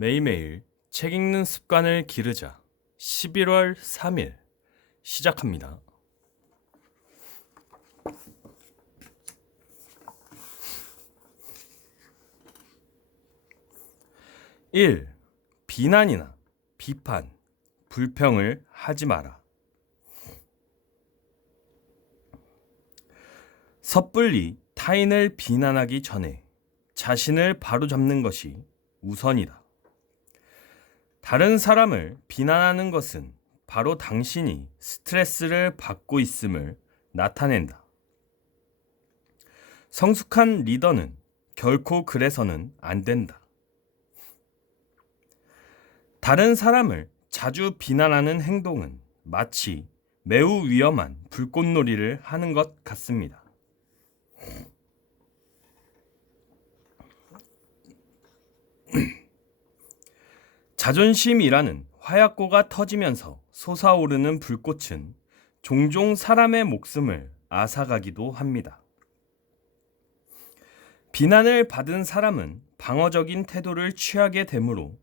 매일매일 책 읽는 습관을 기르자. 11월 3일 시작합니다. 1. 비난이나 비판, 불평을 하지 마라. 섣불리 타인을 비난하기 전에 자신을 바로잡는 것이 우선이다. 다른 사람을 비난하는 것은 바로 당신이 스트레스를 받고 있음을 나타낸다. 성숙한 리더는 결코 그래서는 안 된다. 다른 사람을 자주 비난하는 행동은 마치 매우 위험한 불꽃놀이를 하는 것 같습니다. 자존심이라는 화약고가 터지면서 솟아오르는 불꽃은 종종 사람의 목숨을 앗아가기도 합니다. 비난을 받은 사람은 방어적인 태도를 취하게 되므로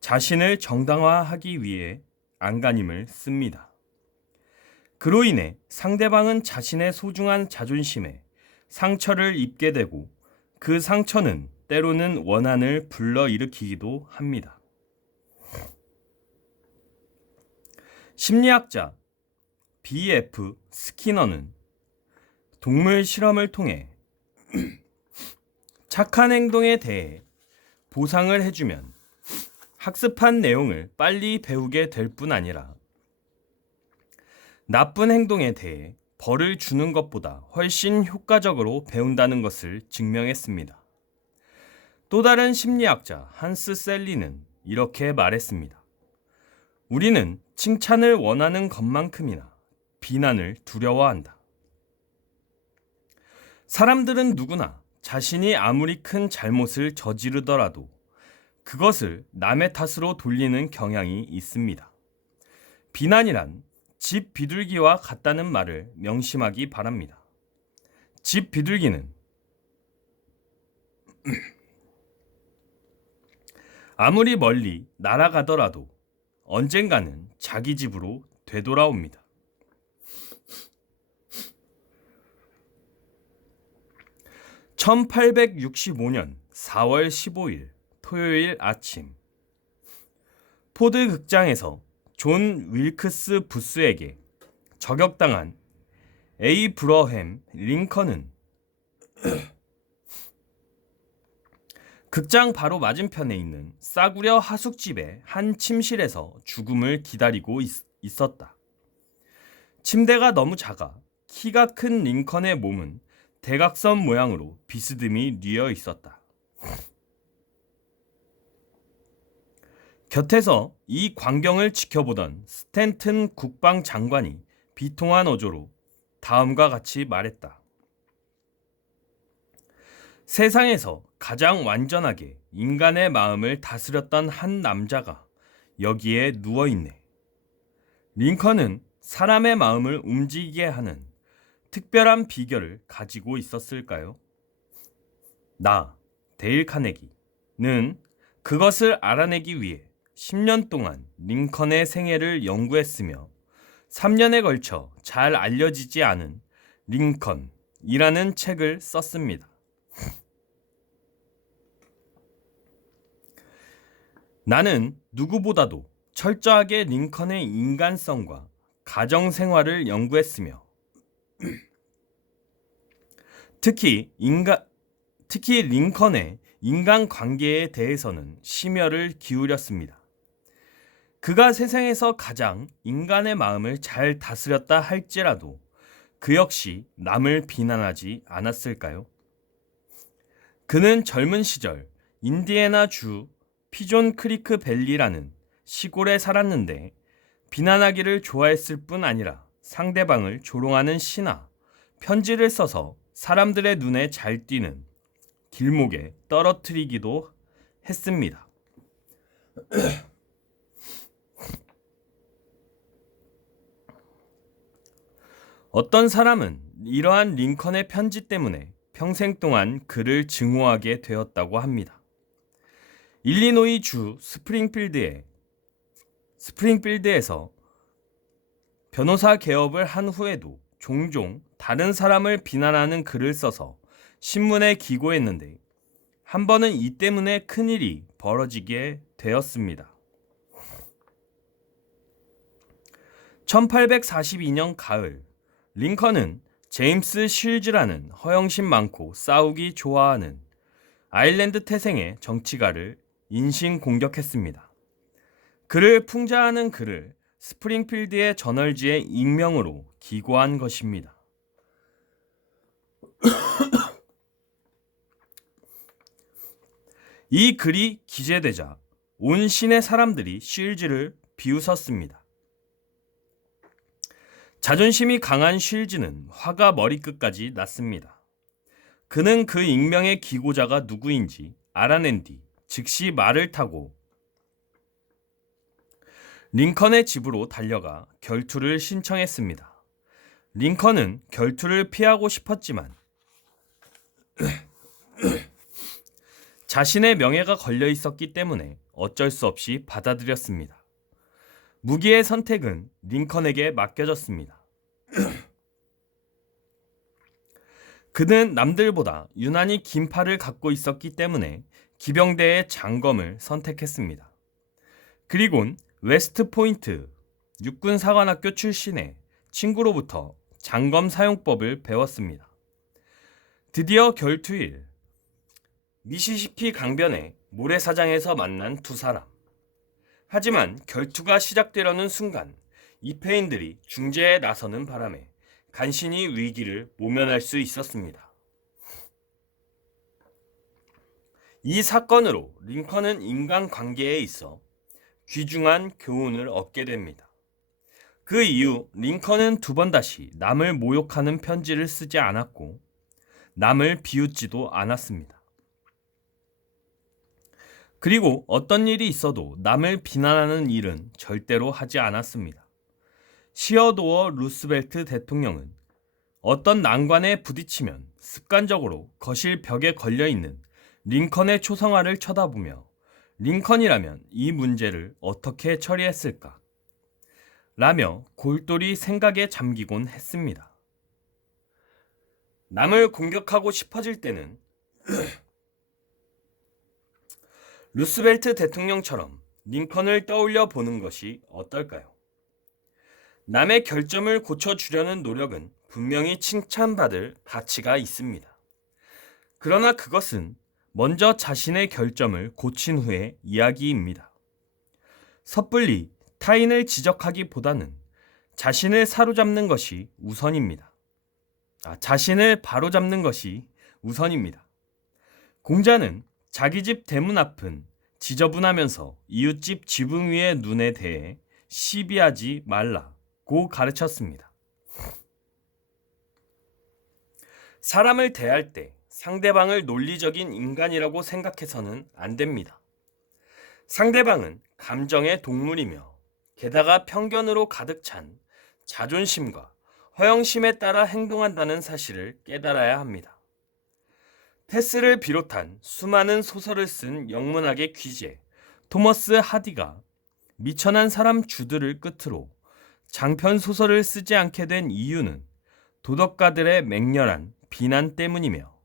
자신을 정당화하기 위해 안간힘을 씁니다. 그로 인해 상대방은 자신의 소중한 자존심에 상처를 입게 되고 그 상처는 때로는 원한을 불러일으키기도 합니다. 심리학자 B.F. 스키너는 동물 실험을 통해 착한 행동에 대해 보상을 해주면 학습한 내용을 빨리 배우게 될 뿐 아니라 나쁜 행동에 대해 벌을 주는 것보다 훨씬 효과적으로 배운다는 것을 증명했습니다. 또 다른 심리학자 한스 셀리는 이렇게 말했습니다. 우리는 칭찬을 원하는 것만큼이나 비난을 두려워한다. 사람들은 누구나 자신이 아무리 큰 잘못을 저지르더라도 그것을 남의 탓으로 돌리는 경향이 있습니다. 비난이란 집 비둘기와 같다는 말을 명심하기 바랍니다. 집 비둘기는 아무리 멀리 날아가더라도 언젠가는 자기 집으로 되돌아옵니다. (1865년 4월 15일) 토요일 아침, 포드 극장에서 존 윌크스 부스에게 저격당한 에이브러햄 링컨은 극장 바로 맞은편에 있는 싸구려 하숙집의 한 침실에서 죽음을 기다리고 있었다. 침대가 너무 작아 키가 큰 링컨의 몸은 대각선 모양으로 비스듬히 뉘어 있었다. 곁에서 이 광경을 지켜보던 스탠튼 국방장관이 비통한 어조로 다음과 같이 말했다. 세상에서 가장 완전하게 인간의 마음을 다스렸던 한 남자가 여기에 누워있네. 링컨은 사람의 마음을 움직이게 하는 특별한 비결을 가지고 있었을까요? 데일 카네기는 그것을 알아내기 위해 10년 동안 링컨의 생애를 연구했으며 3년에 걸쳐 잘 알려지지 않은 링컨이라는 책을 썼습니다. 나는 누구보다도 철저하게 링컨의 인간성과 가정생활을 연구했으며 특히 링컨의 인간관계에 대해서는 심혈을 기울였습니다. 그가 세상에서 가장 인간의 마음을 잘 다스렸다 할지라도 그 역시 남을 비난하지 않았을까요? 그는 젊은 시절 인디애나 주 피존 크리크 밸리라는 시골에 살았는데 비난하기를 좋아했을 뿐 아니라 상대방을 조롱하는 시나 편지를 써서 사람들의 눈에 잘 띄는 길목에 떨어뜨리기도 했습니다. 어떤 사람은 이러한 링컨의 편지 때문에 평생 동안 그를 증오하게 되었다고 합니다. 일리노이 주 스프링필드에서 변호사 개업을 한 후에도 종종 다른 사람을 비난하는 글을 써서 신문에 기고했는데 한 번은 이 때문에 큰일이 벌어지게 되었습니다. 1842년 가을, 링컨은 제임스 실즈라는 허영심 많고 싸우기 좋아하는 아일랜드 태생의 정치가를 인신 공격했습니다. 그를 풍자하는 글을 스프링필드의 저널지에 익명으로 기고한 것입니다. 이 글이 기재되자 온 시내 사람들이 실즈를 비웃었습니다. 자존심이 강한 쉴즈는 화가 머리끝까지 났습니다. 그는 그 익명의 기고자가 누구인지 알아낸 뒤 즉시 말을 타고 링컨의 집으로 달려가 결투를 신청했습니다. 링컨은 결투를 피하고 싶었지만 자신의 명예가 걸려 있었기 때문에 어쩔 수 없이 받아들였습니다. 무기의 선택은 링컨에게 맡겨졌습니다. 그는 남들보다 유난히 긴 팔을 갖고 있었기 때문에 기병대의 장검을 선택했습니다. 그리곤 웨스트포인트 육군사관학교 출신의 친구로부터 장검 사용법을 배웠습니다. 드디어 결투일, 미시시피 강변의 모래사장에서 만난 두 사람. 하지만 결투가 시작되려는 순간 입회인들이 중재에 나서는 바람에 간신히 위기를 모면할 수 있었습니다. 이 사건으로 링컨은 인간관계에 있어 귀중한 교훈을 얻게 됩니다. 그 이후 링컨은 두 번 다시 남을 모욕하는 편지를 쓰지 않았고 남을 비웃지도 않았습니다. 그리고 어떤 일이 있어도 남을 비난하는 일은 절대로 하지 않았습니다. 시어도어 루스벨트 대통령은 어떤 난관에 부딪히면 습관적으로 거실 벽에 걸려있는 링컨의 초상화를 쳐다보며 링컨이라면 이 문제를 어떻게 처리했을까? 라며 골똘히 생각에 잠기곤 했습니다. 남을 공격하고 싶어질 때는 루스벨트 대통령처럼 링컨을 떠올려 보는 것이 어떨까요? 남의 결점을 고쳐주려는 노력은 분명히 칭찬받을 가치가 있습니다. 그러나 그것은 먼저 자신의 결점을 고친 후의 이야기입니다. 섣불리 타인을 지적하기보다는 자신을 사로잡는 것이 우선입니다. 자신을 바로잡는 것이 우선입니다. 공자는 자기 집 대문 앞은 지저분하면서 이웃집 지붕 위의 눈에 대해 시비하지 말라고 가르쳤습니다. 사람을 대할 때 상대방을 논리적인 인간이라고 생각해서는 안 됩니다. 상대방은 감정의 동물이며 게다가 편견으로 가득 찬 자존심과 허영심에 따라 행동한다는 사실을 깨달아야 합니다. 패스를 비롯한 수많은 소설을 쓴 영문학의 귀재 토머스 하디가 미천한 사람 주들을 끝으로 장편 소설을 쓰지 않게 된 이유는 도덕가들의 맹렬한 비난 때문이며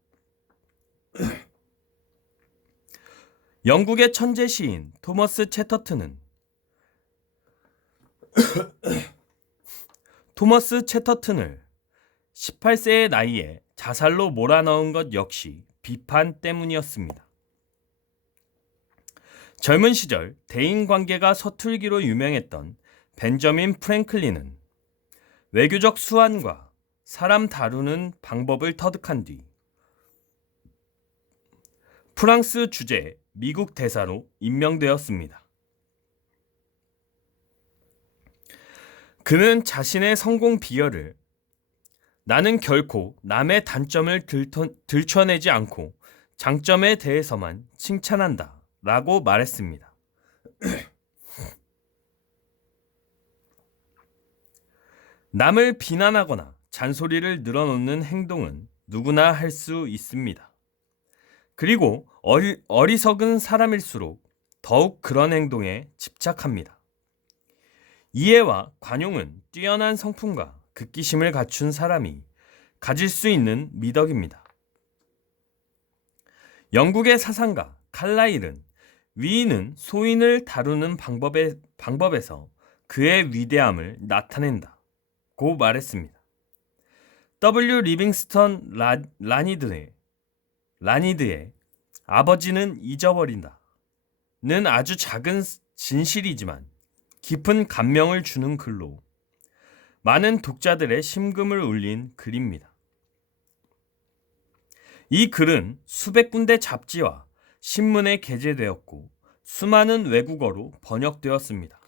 영국의 천재 시인 토머스 채터튼을 18세의 나이에 자살로 몰아넣은 것 역시 비판 때문이었습니다. 젊은 시절 대인관계가 서툴기로 유명했던 벤저민 프랭클린은 외교적 수완과 사람 다루는 방법을 터득한 뒤 프랑스 주재 미국 대사로 임명되었습니다. 그는 자신의 성공 비결을 나는 결코 남의 단점을 들춰내지 않고 장점에 대해서만 칭찬한다 라고 말했습니다. 남을 비난하거나 잔소리를 늘어놓는 행동은 누구나 할 수 있습니다. 그리고 어리석은 사람일수록 더욱 그런 행동에 집착합니다. 이해와 관용은 뛰어난 성품과 극기심을 갖춘 사람이 가질 수 있는 미덕입니다. 영국의 사상가 칼라일은 위인은 소인을 다루는 방법에서 그의 위대함을 나타낸다고 말했습니다. W. 리빙스턴 라니드의 아버지는 잊어버린다는 아주 작은 진실이지만 깊은 감명을 주는 글로 많은 독자들의 심금을 울린 글입니다. 이 글은 수백 군데 잡지와 신문에 게재되었고 수많은 외국어로 번역되었습니다.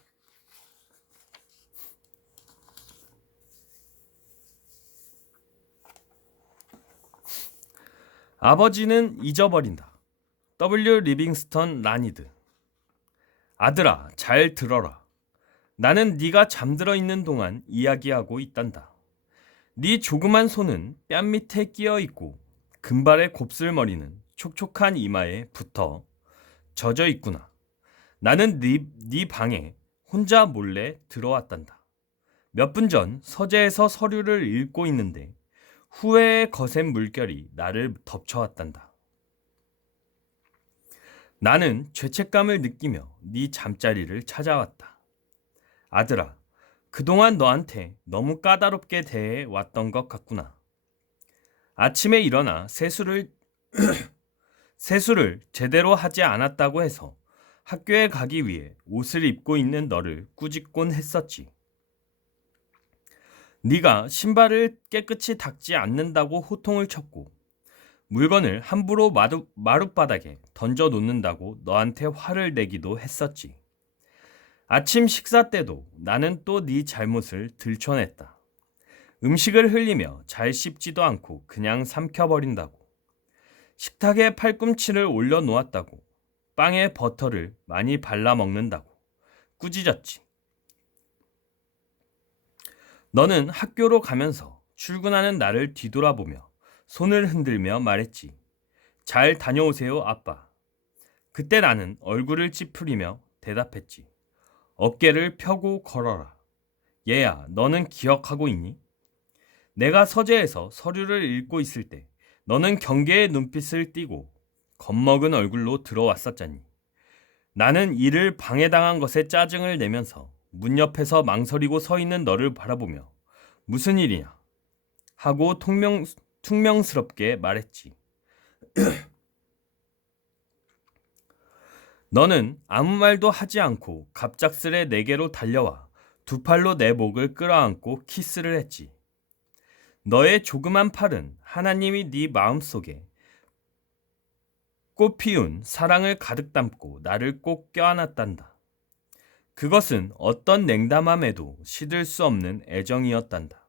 아버지는 잊어버린다. W. 리빙스턴 라니드. 아들아, 잘 들어라. 나는 네가 잠들어 있는 동안 이야기하고 있단다. 네 조그만 손은 뺨 밑에 끼어 있고 금발의 곱슬머리는 촉촉한 이마에 붙어 젖어 있구나. 나는 네 방에 혼자 몰래 들어왔단다. 몇 분 전 서재에서 서류를 읽고 있는데 후회의 거센 물결이 나를 덮쳐왔단다. 나는 죄책감을 느끼며 네 잠자리를 찾아왔다. 아들아, 그동안 너한테 너무 까다롭게 대해 왔던 것 같구나. 아침에 일어나 세수를 제대로 하지 않았다고 해서 학교에 가기 위해 옷을 입고 있는 너를 꾸짖곤 했었지. 네가 신발을 깨끗이 닦지 않는다고 호통을 쳤고 물건을 함부로 마룻바닥에 던져 놓는다고 너한테 화를 내기도 했었지. 아침 식사 때도 나는 또 네 잘못을 들춰냈다. 음식을 흘리며 잘 씹지도 않고 그냥 삼켜버린다고. 식탁에 팔꿈치를 올려놓았다고. 빵에 버터를 많이 발라 먹는다고. 꾸짖었지. 너는 학교로 가면서 출근하는 나를 뒤돌아보며 손을 흔들며 말했지. 잘 다녀오세요, 아빠. 그때 나는 얼굴을 찌푸리며 대답했지. 어깨를 펴고 걸어라. 얘야, 너는 기억하고 있니? 내가 서재에서 서류를 읽고 있을 때 너는 경계의 눈빛을 띠고 겁먹은 얼굴로 들어왔었잖니. 나는 이를 방해당한 것에 짜증을 내면서 문 옆에서 망설이고 서 있는 너를 바라보며 무슨 일이냐 하고 퉁명스럽게 말했지. 너는 아무 말도 하지 않고 갑작스레 내게로 달려와 두 팔로 내 목을 끌어안고 키스를 했지. 너의 조그만 팔은 하나님이 네 마음속에 꽃피운 사랑을 가득 담고 나를 꼭 껴안았단다. 그것은 어떤 냉담함에도 시들 수 없는 애정이었단다.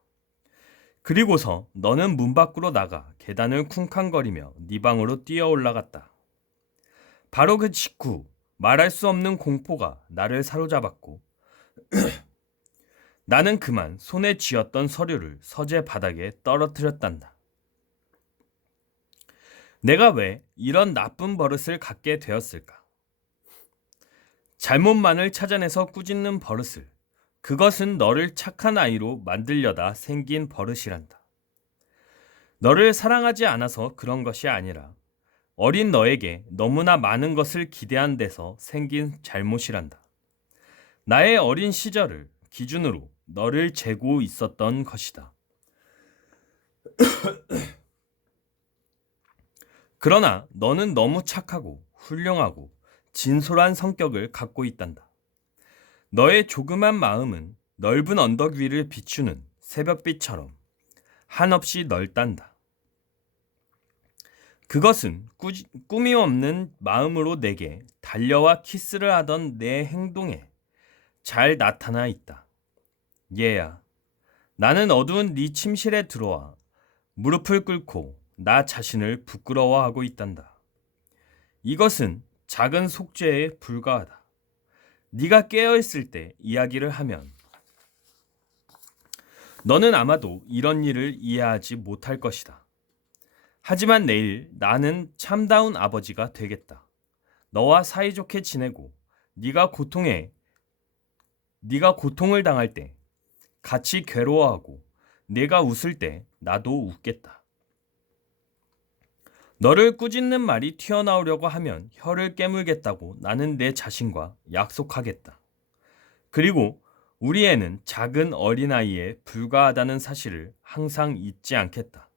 그리고서 너는 문 밖으로 나가 계단을 쿵쾅거리며 네 방으로 뛰어 올라갔다. 바로 그 직후 말할 수 없는 공포가 나를 사로잡았고 나는 그만 손에 쥐었던 서류를 서재 바닥에 떨어뜨렸단다. 내가 왜 이런 나쁜 버릇을 갖게 되었을까? 잘못만을 찾아내서 꾸짖는 버릇을, 그것은 너를 착한 아이로 만들려다 생긴 버릇이란다. 너를 사랑하지 않아서 그런 것이 아니라 어린 너에게 너무나 많은 것을 기대한 데서 생긴 잘못이란다. 나의 어린 시절을 기준으로 너를 재고 있었던 것이다. 그러나 너는 너무 착하고 훌륭하고 진솔한 성격을 갖고 있단다. 너의 조그만 마음은 넓은 언덕 위를 비추는 새벽빛처럼 한없이 넓단다. 그것은 꾸밈 없는 마음으로 내게 달려와 키스를 하던 내 행동에 잘 나타나 있다. 얘야, 나는 어두운 네 침실에 들어와 무릎을 꿇고 나 자신을 부끄러워하고 있단다. 이것은 작은 속죄에 불과하다. 네가 깨어있을 때 이야기를 하면 너는 아마도 이런 일을 이해하지 못할 것이다. 하지만 내일 나는 참다운 아버지가 되겠다. 너와 사이좋게 지내고 네가 고통을 당할 때 같이 괴로워하고 내가 웃을 때 나도 웃겠다. 너를 꾸짖는 말이 튀어나오려고 하면 혀를 깨물겠다고 나는 내 자신과 약속하겠다. 그리고 우리 애는 작은 어린아이에 불과하다는 사실을 항상 잊지 않겠다.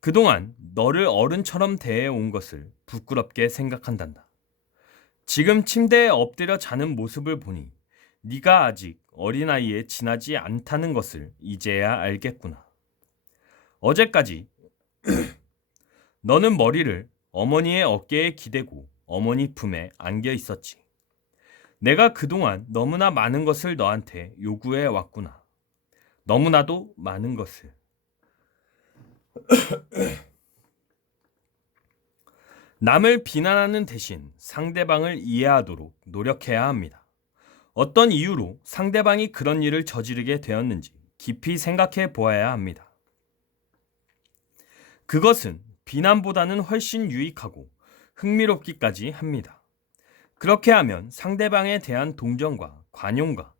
그동안 너를 어른처럼 대해온 것을 부끄럽게 생각한단다. 지금 침대에 엎드려 자는 모습을 보니 네가 아직 어린아이에 지나지 않다는 것을 이제야 알겠구나. 어제까지 너는 머리를 어머니의 어깨에 기대고 어머니 품에 안겨 있었지. 내가 그동안 너무나 많은 것을 너한테 요구해 왔구나. 너무나도 많은 것을. 남을 비난하는 대신 상대방을 이해하도록 노력해야 합니다. 어떤 이유로 상대방이 그런 일을 저지르게 되었는지 깊이 생각해 보아야 합니다. 그것은 비난보다는 훨씬 유익하고 흥미롭기까지 합니다. 그렇게 하면 상대방에 대한 동정과 관용과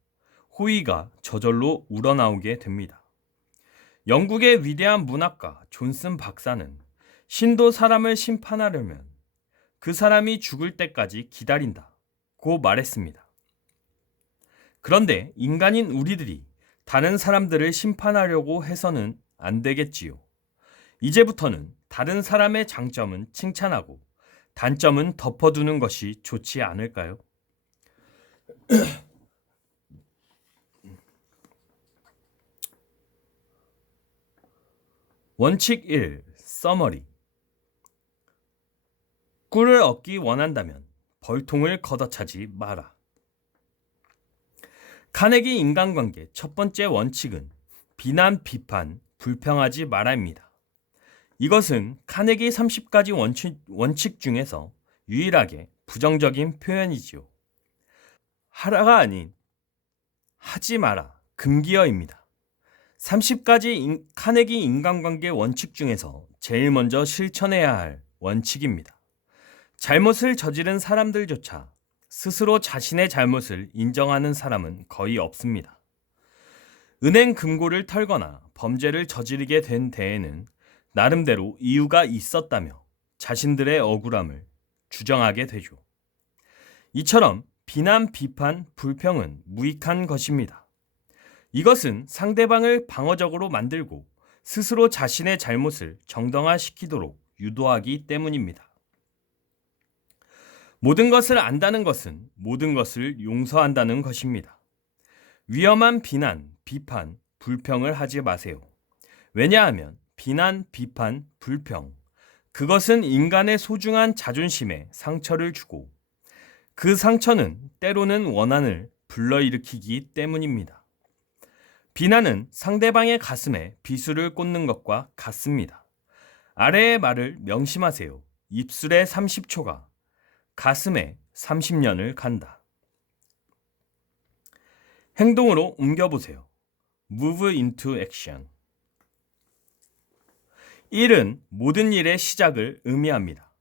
호의가 저절로 우러나오게 됩니다. 영국의 위대한 문학가 존슨 박사는 신도 사람을 심판하려면 그 사람이 죽을 때까지 기다린다고 말했습니다. 그런데 인간인 우리들이 다른 사람들을 심판하려고 해서는 안 되겠지요. 이제부터는 다른 사람의 장점은 칭찬하고 단점은 덮어두는 것이 좋지 않을까요? 원칙 1. 서머리. 꿀을 얻기 원한다면 벌통을 걷어차지 마라. 카네기 인간관계 첫 번째 원칙은 비난, 비판, 불평하지 마라입니다. 이것은 카네기 30가지 원칙 중에서 유일하게 부정적인 표현이지요. 하라가 아닌 하지 마라, 금기어입니다. 30가지 카네기 인간관계 원칙 중에서 제일 먼저 실천해야 할 원칙입니다. 잘못을 저지른 사람들조차 스스로 자신의 잘못을 인정하는 사람은 거의 없습니다. 은행 금고를 털거나 범죄를 저지르게 된 데에는 나름대로 이유가 있었다며 자신들의 억울함을 주장하게 되죠. 이처럼 비난, 비판, 불평은 무익한 것입니다. 이것은 상대방을 방어적으로 만들고 스스로 자신의 잘못을 정당화시키도록 유도하기 때문입니다. 모든 것을 안다는 것은 모든 것을 용서한다는 것입니다. 위험한 비난, 비판, 불평을 하지 마세요. 왜냐하면 비난, 비판, 불평, 그것은 인간의 소중한 자존심에 상처를 주고 그 상처는 때로는 원한을 불러일으키기 때문입니다. 비난은 상대방의 가슴에 비수를 꽂는 것과 같습니다. 아래의 말을 명심하세요. 입술의 30초가 가슴에 30년을 간다. 행동으로 옮겨보세요. Move into action. 1은 모든 일의 시작을 의미합니다.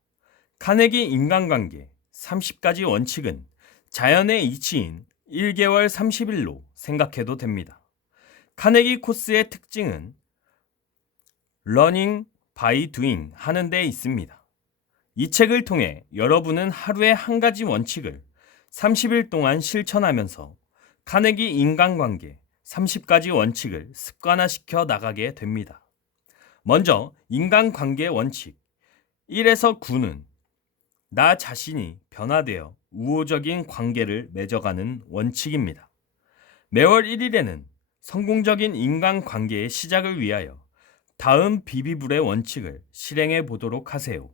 카네기 인간관계 30가지 원칙은 자연의 이치인 1개월 30일로 생각해도 됩니다. 카네기 코스의 특징은 Learning by doing 하는 데 있습니다. 이 책을 통해 여러분은 하루에 한 가지 원칙을 30일 동안 실천하면서 카네기 인간관계 30가지 원칙을 습관화시켜 나가게 됩니다. 먼저 인간관계 원칙 1에서 9는 나 자신이 변화되어 우호적인 관계를 맺어가는 원칙입니다. 매월 1일에는 성공적인 인간관계의 시작을 위하여 다음 비비불의 원칙을 실행해 보도록 하세요.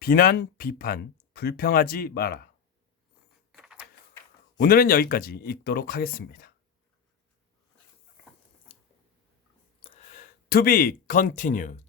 비난, 비판, 불평하지 마라. 오늘은 여기까지 읽도록 하겠습니다. To be continued.